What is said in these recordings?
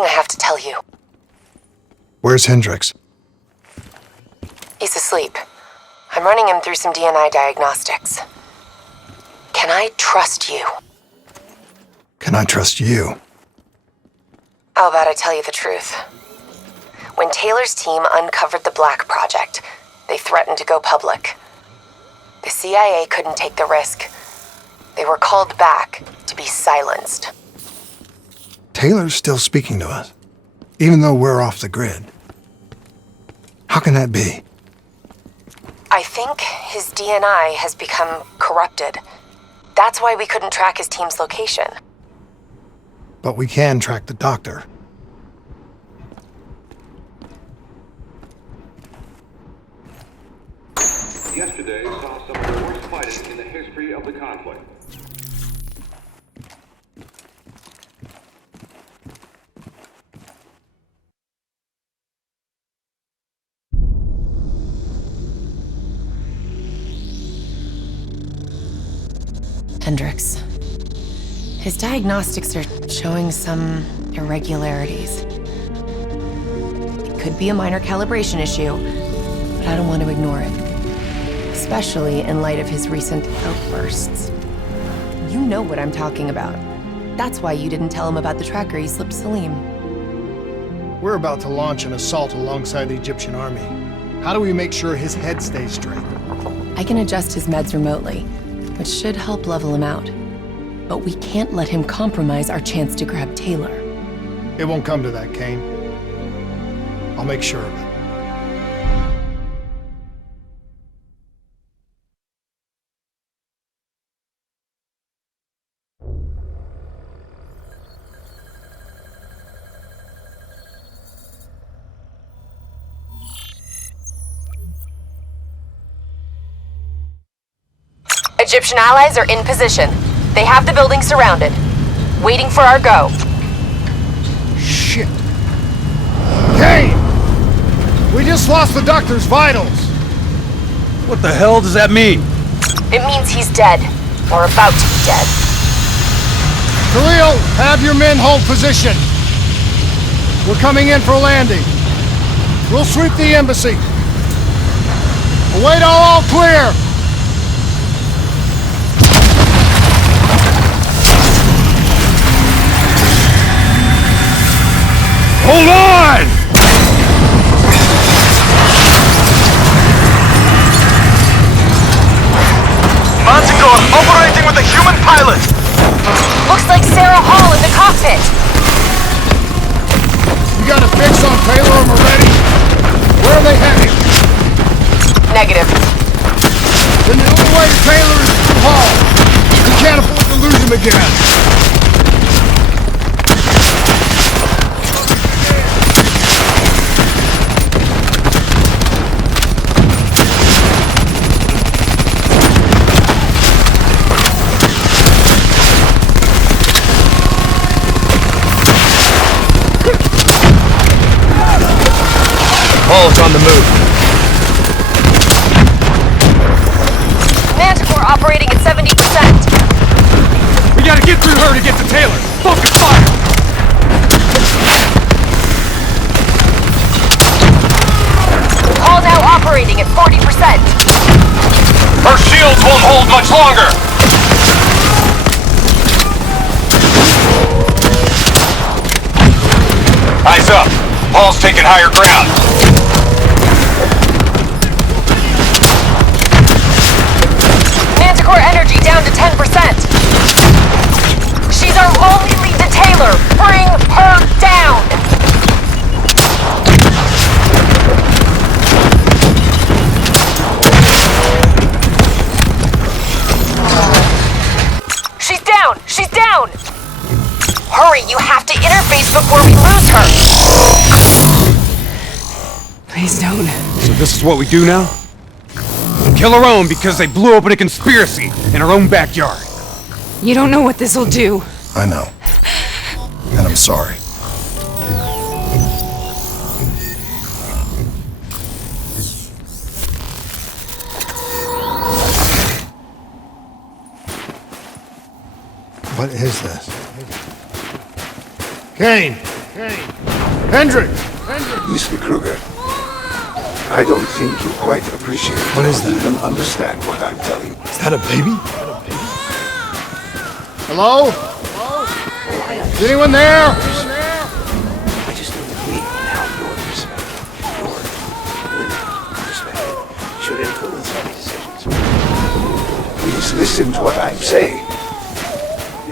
something I have to tell you. Where's Hendricks? He's asleep. I'm running him through some DNI diagnostics. Can I trust you? Can I trust you? How about I tell you the truth? When Taylor's team uncovered the Black Project, they threatened to go public. The CIA couldn't take the risk. They were called back to be silenced. Taylor's still speaking to us, even though we're off the grid. How can that be? I think his DNI has become corrupted. That's why we couldn't track his team's location. But we can track the doctor. Yesterday saw some of the worst fighting in the history of the conflict. Hendricks. His diagnostics are showing some irregularities. It could be a minor calibration issue, but I don't want to ignore it. Especially in light of his recent outbursts. You know what I'm talking about. That's why you didn't tell him about the tracker you slipped Salim. We're about to launch an assault alongside the Egyptian army. How do we make sure his head stays straight? I can adjust his meds remotely, which should help level him out. But we can't let him compromise our chance to grab Taylor. It won't come to that, Kane. I'll make sure of it. Egyptian allies are in position. They have the building surrounded. Waiting for our go. Shit! Kane! We just lost the doctor's vitals! What the hell does that mean? It means he's dead. Or about to be dead. Khalil, have your men hold position. We're coming in for landing. We'll sweep the embassy. Await all clear! Hold on! Manticore operating with a human pilot! Looks like Sarah Hall in the cockpit! You got a fix on Taylor and Moretti? Where are they heading? Negative. Then the only way to Taylor is through Hall. We can't afford to lose him again. Hall's on the move. Manticore operating at 70%. We gotta get through her to get to Taylor. Focus fire! Hall now operating at 40%. Her shields won't hold much longer! Eyes up! Hall's taking higher ground. Manticore energy down to 10%. She's our only lead to Taylor. Bring her down. She's down. She's down. Hurry, you have to interface before we lose her. Please don't. So this is what we do now? Kill our own because they blew open a conspiracy in our own backyard. You don't know what this'll do. I know. And I'm sorry. What is this? Kane! Hendrik! Mr. Kruger, I don't think you quite appreciate What is that? even understand what I'm telling you. Is that a baby? Hello? Is anyone there? I just need to leave now. Your perspective should influence my decisions. Please listen to what I'm saying.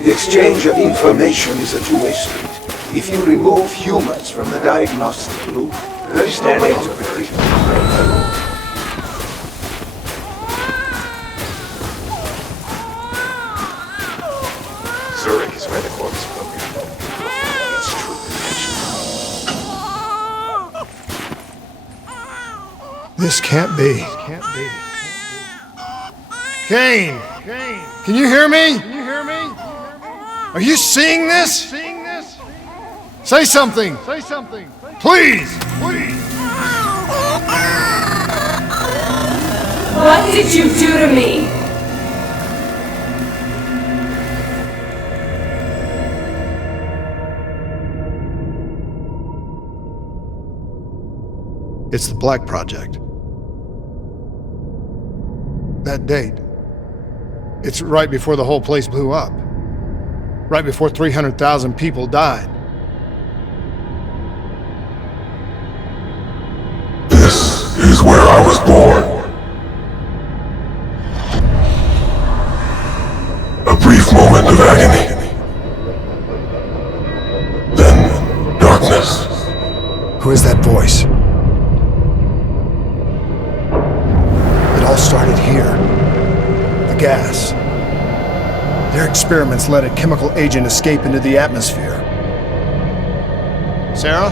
The exchange of information is a two-way street. If you remove humans from the diagnostic loop, there is no way to retrieve them. Zurich is where the corpse broke. Its true potential. This can't be. Kane! Can you hear me? Are you seeing this? Say something! Please! What did you do to me? It's the Black Project. That date. It's right before the whole place blew up. Right before 300,000 people died. This is where I was born. A brief moment of agony. Then darkness. Who is that voice? It all started here. The gas. Their experiments let a chemical agent escape into the atmosphere. Sarah?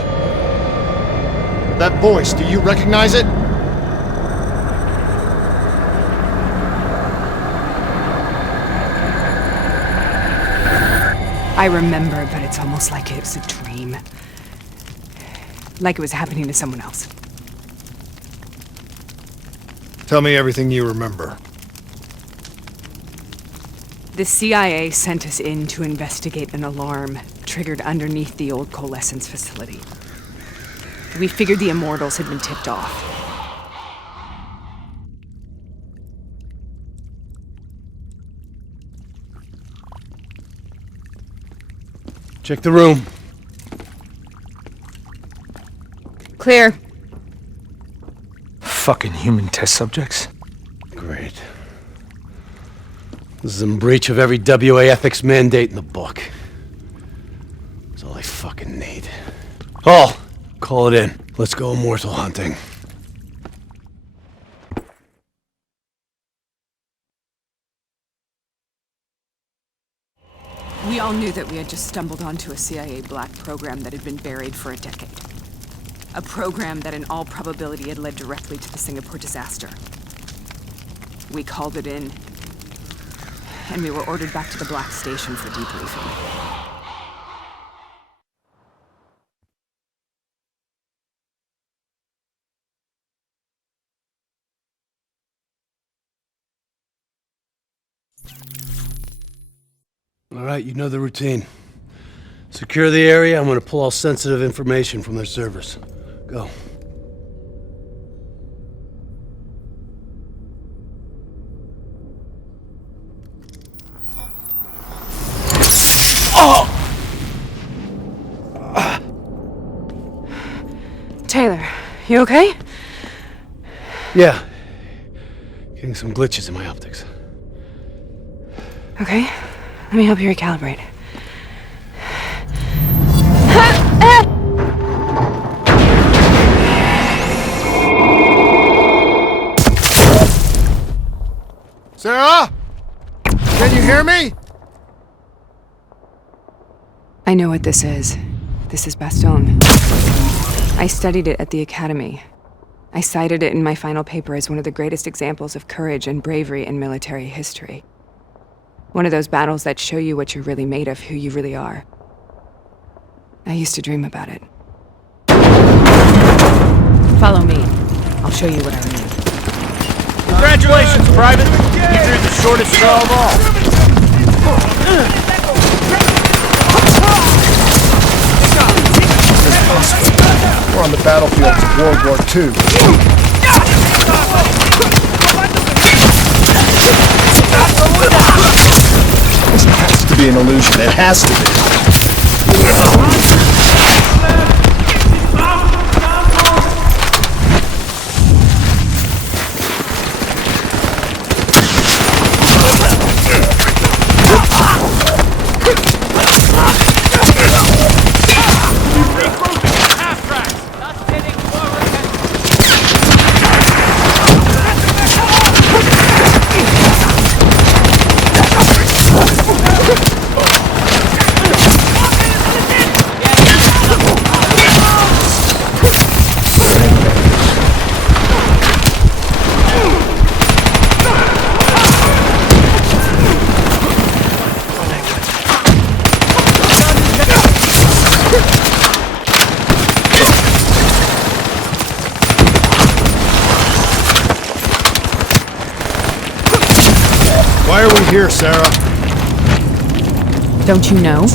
That voice, do you recognize it? I remember, but it's almost like it was a dream. Like it was happening to someone else. Tell me everything you remember. The CIA sent us in to investigate an alarm triggered underneath the old coalescence facility. We figured the Immortals had been tipped off. Check the room. Clear. Fucking human test subjects. Great. This is in breach of every WA ethics mandate in the book. That's all I fucking need. Oh, call it in. Let's go immortal hunting. We all knew that we had just stumbled onto a CIA black program that had been buried for a decade. A program that in all probability had led directly to the Singapore disaster. We called it in, and we were ordered back to the Black Station for debriefing. All right, you know the routine. Secure the area. I'm gonna pull all sensitive information from their servers. Go. Taylor, you okay? Yeah. Getting some glitches in my optics. Okay, let me help you recalibrate. Sarah? Can you hear me? I know what this is. This is Bastogne. I studied it at the Academy. I cited it in my final paper as one of the greatest examples of courage and bravery in military history. One of those battles that show you what you're really made of, who you really are. I used to dream about it. Follow me. I'll show you what I mean. Congratulations, Private! You drew the shortest straw of all. too. This has to be an illusion. It has to be. Why are we here, Sarah? Don't you know?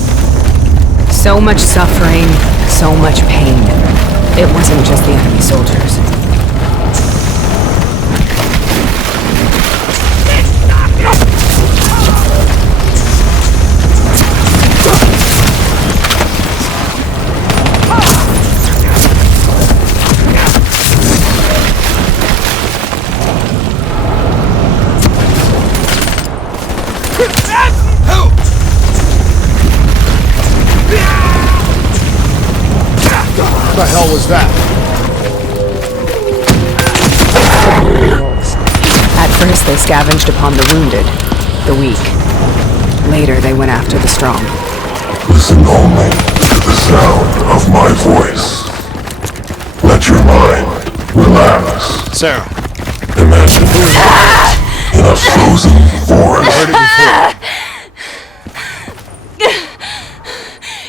So much suffering, so much pain. It wasn't just the enemy soldiers. What the hell was that? At first, they scavenged upon the wounded, the weak. Later, they went after the strong. Listen only to the sound of my voice. Let your mind relax. Sarah. Imagine in a frozen forest. Heard it before.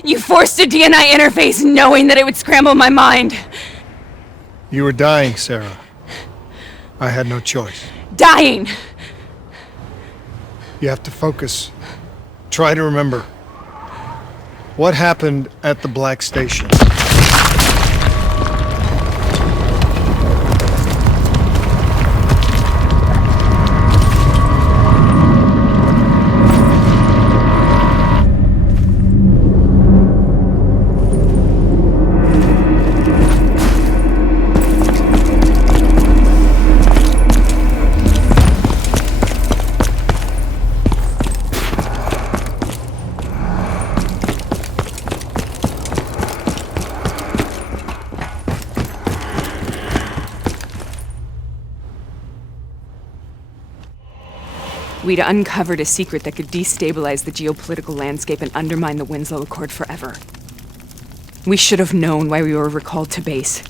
You forced a DNI interface knowing that it would scramble my mind. You were dying, Sarah. I had no choice. Dying! You have to focus. Try to remember. What happened at the Black Station? We'd uncovered a secret that could destabilize the geopolitical landscape and undermine the Winslow Accord forever. We should have known why we were recalled to base.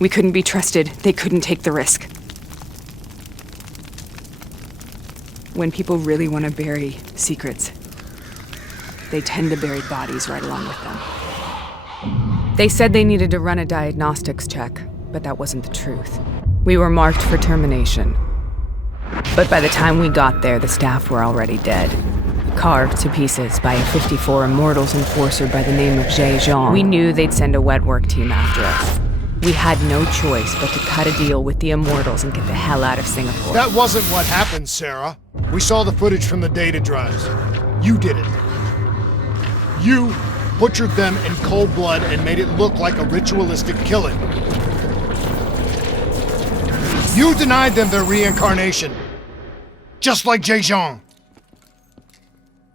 We couldn't be trusted. They couldn't take the risk. When people really want to bury secrets, they tend to bury bodies right along with them. They said they needed to run a diagnostics check, but that wasn't the truth. We were marked for termination. But by the time we got there, the staff were already dead. Carved to pieces by a 54 Immortals enforcer by the name of Jay Zhang. We knew they'd send a wet work team after us. We had no choice but to cut a deal with the Immortals and get the hell out of Singapore. That wasn't what happened, Sarah. We saw the footage from the data drives. You did it. You butchered them in cold blood and made it look like a ritualistic killing. You denied them their reincarnation. Just like Jay Zhang.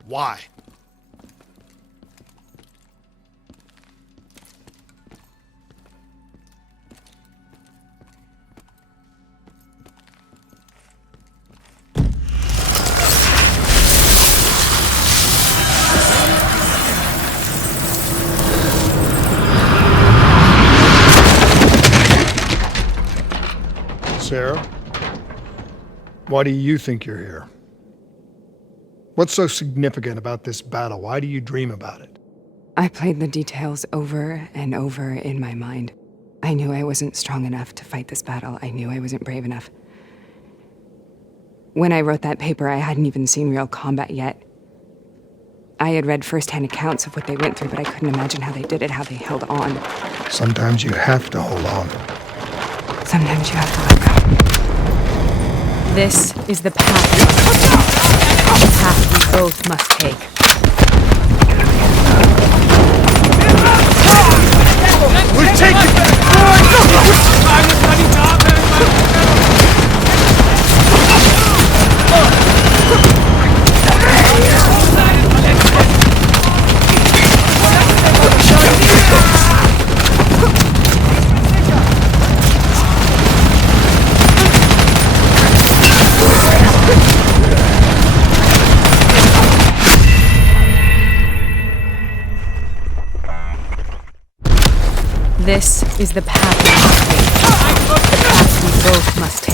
Why? Sarah, why do you think you're here? What's so significant about this battle? Why do you dream about it? I played the details over and over in my mind. I knew I wasn't strong enough to fight this battle. I knew I wasn't brave enough. When I wrote that paper, I hadn't even seen real combat yet. I had read first-hand accounts of what they went through, but I couldn't imagine how they did it, how they held on. Sometimes you have to hold on. Sometimes you have to let go. This is the path we must take. The path we both must take. We're taking... This is the path we must take. The path we both must take.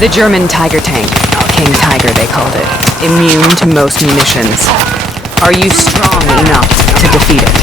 The German Tiger tank, King Tiger they called it, immune to most munitions. Are you strong enough to defeat it?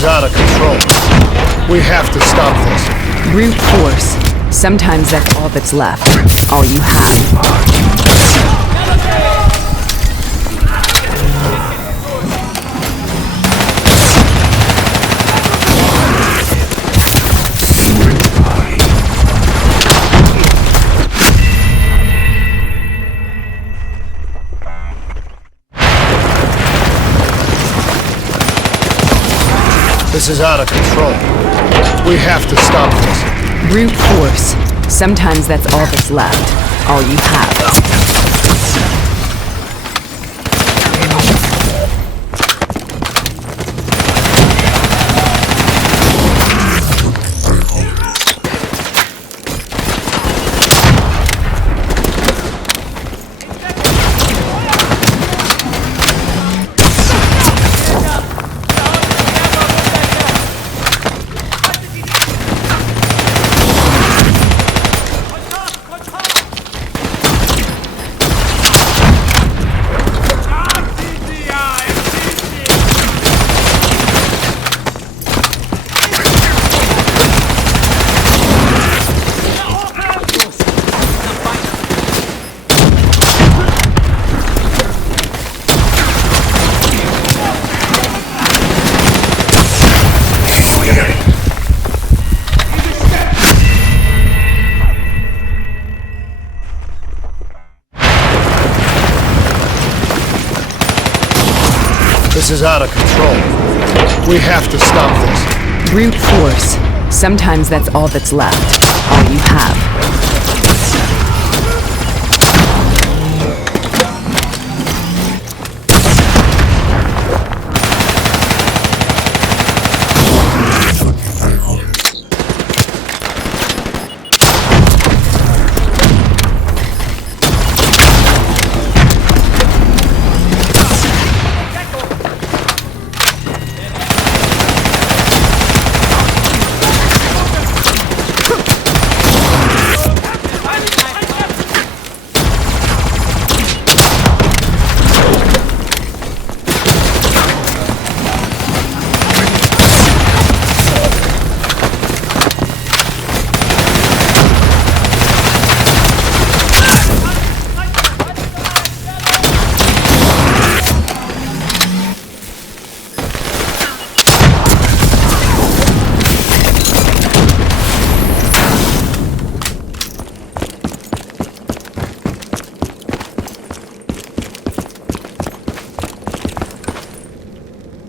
is out of control. We have to stop this. Brute force. Sometimes that's all that's left. All you have. This is out of control. We have to stop this. Brute force. Sometimes that's all that's left. All you have. This is out of control. We have to stop this. Brute force. Sometimes that's all that's left. All you have.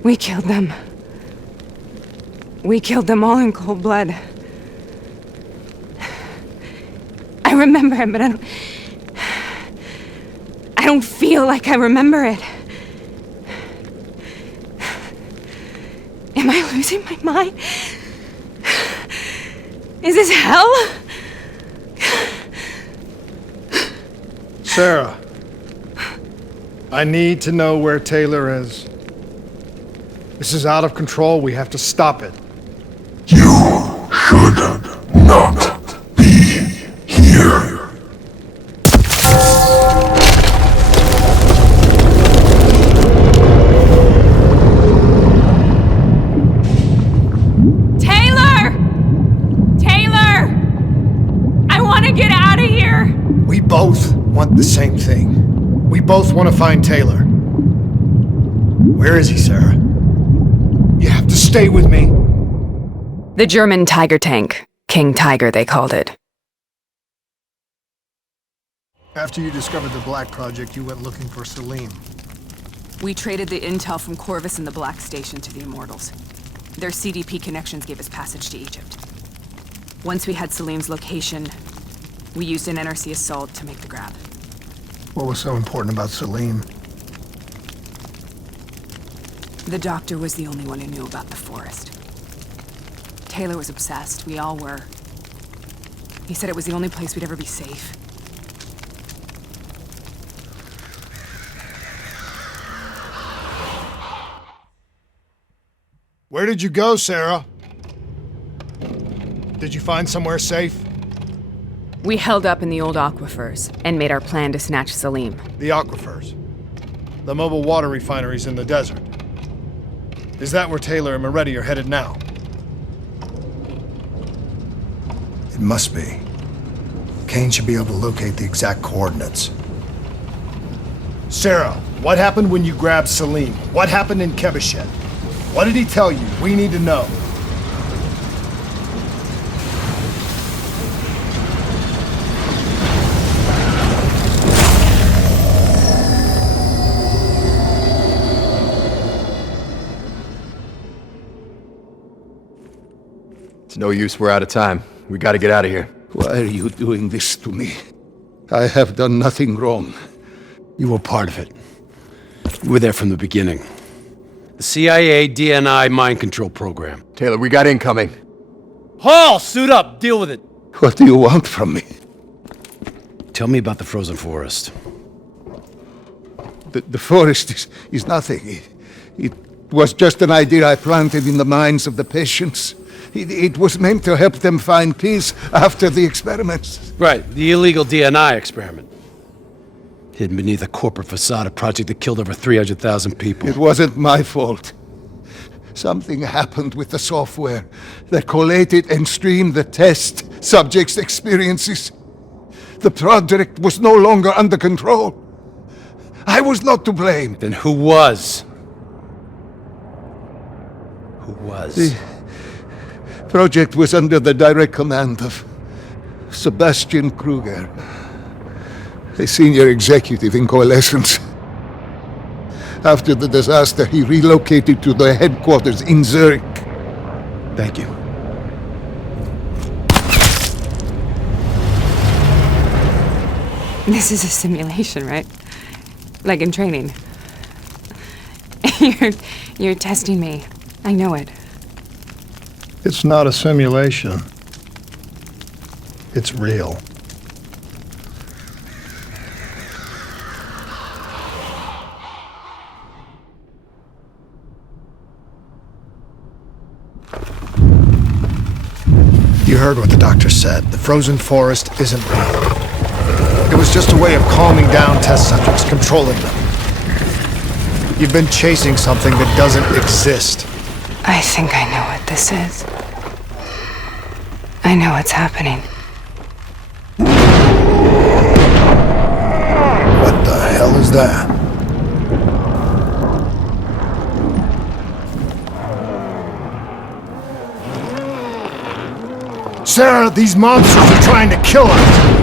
We killed them. We killed them all in cold blood. I remember it, but I don't feel like I remember it. Am I losing my mind? Is this hell? Sarah, I need to know where Taylor is. This is out of control. We have to stop it. You should not be here. Taylor! Taylor! I want to get out of here! We both want the same thing. We both want to find Taylor. Where is he, Sarah? You have to stay with me. The German Tiger tank. King Tiger, they called it. After you discovered the Black Project, you went looking for Salim. We traded the intel from Corvus and the Black Station to the Immortals. Their CDP connections gave us passage to Egypt. Once we had Salim's location, we used an NRC assault to make the grab. What was so important about Salim? The doctor was the only one who knew about the forest. Taylor was obsessed. We all were. He said it was the only place we'd ever be safe. Where did you go, Sarah? Did you find somewhere safe? We held up in the old aquifers and made our plan to snatch Salim. The aquifers. The mobile water refineries in the desert. Is that where Taylor and Moretti are headed now? It must be. Kane should be able to locate the exact coordinates. Sarah, what happened when you grabbed Salim? What happened in Kebashet? What did he tell you? We need to know. It's no use, we're out of time. We gotta get out of here. Why are you doing this to me? I have done nothing wrong. You were part of it. You were there from the beginning. The CIA DNI mind control program. Taylor, we got incoming. Hall, suit up. Deal with it. What do you want from me? Tell me about the frozen forest. The forest is nothing. It was just an idea I planted in the minds of the patients. It was meant to help them find peace after the experiments. Right, the illegal DNI experiment. Hidden beneath a corporate facade, a project that killed over 300,000 people. It wasn't my fault. Something happened with the software that collated and streamed the test subjects' experiences. The project was no longer under control. I was not to blame. Then who was? Who was? The project was under the direct command of Sebastian Kruger, a senior executive in Coalescence. After the disaster, he relocated to the headquarters in Zurich. Thank you. This is a simulation, right? Like in training. You're testing me. I know it. It's not a simulation. It's real. You heard what the doctor said. The frozen forest isn't real. It was just a way of calming down test subjects, controlling them. You've been chasing something that doesn't exist. I think I know what this is. I know what's happening. What the hell is that? Sarah, these monsters are trying to kill us!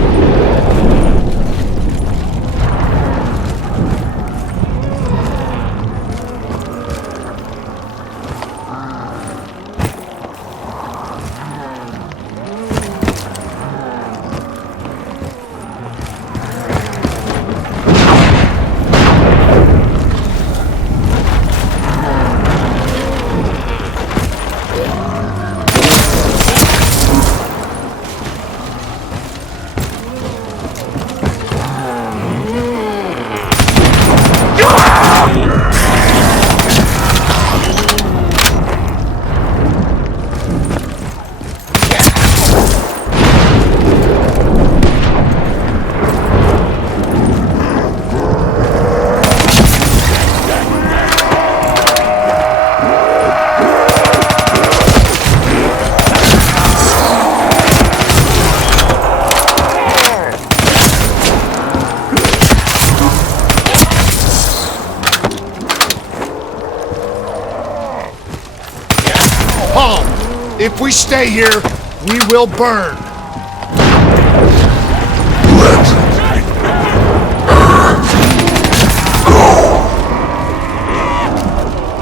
If we stay here, we will burn.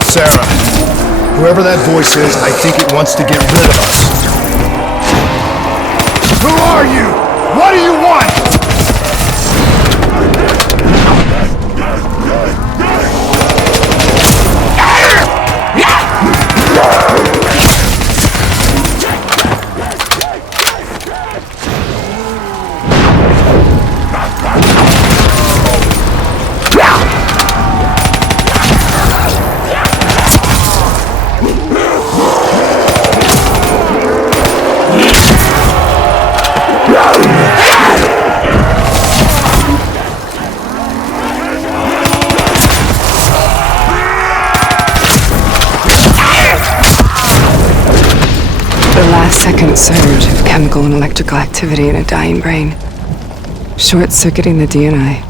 Sarah, whoever that voice is, I think it wants to get rid of us. Who are you? What do you want? second surge of chemical and electrical activity in a dying brain, short-circuiting the DNI.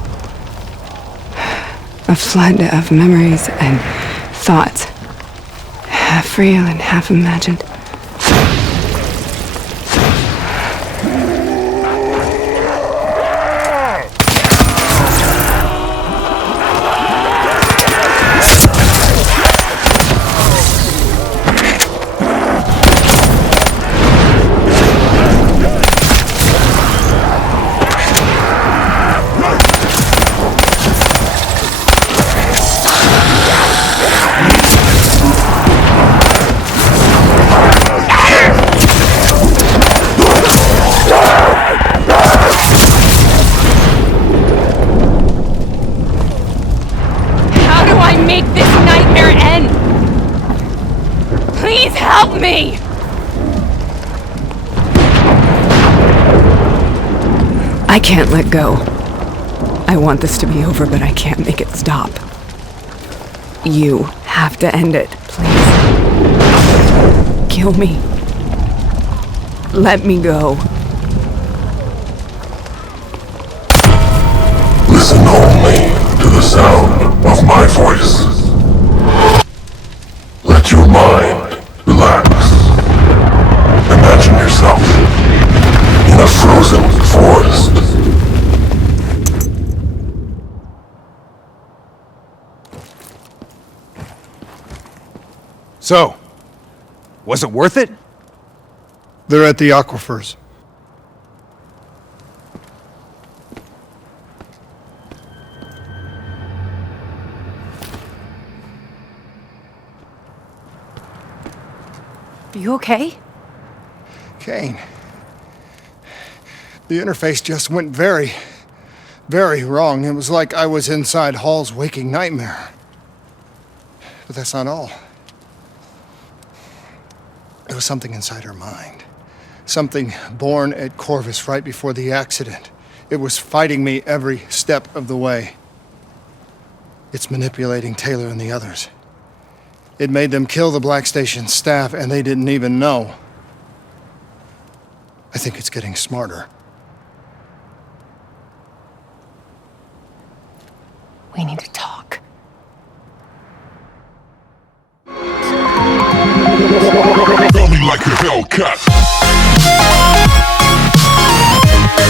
A flood of memories and thoughts, half real and half imagined. Help me! I can't let go. I want this to be over, but I can't make it stop. You have to end it, please. Kill me. Let me go. Listen only to the sound of my voice. Let your mind relax. Imagine yourself in a frozen forest. So, was it worth it? They're at the aquifers. Are you okay? Kane. The interface just went very, very wrong. It was like I was inside Hall's waking nightmare. But that's not all. There was something inside her mind. Something born at Corvus right before the accident. It was fighting me every step of the way. It's manipulating Taylor and the others. It made them kill the Black Station staff, and they didn't even know. I think it's getting smarter. We need to talk. Tell me like a Hellcat.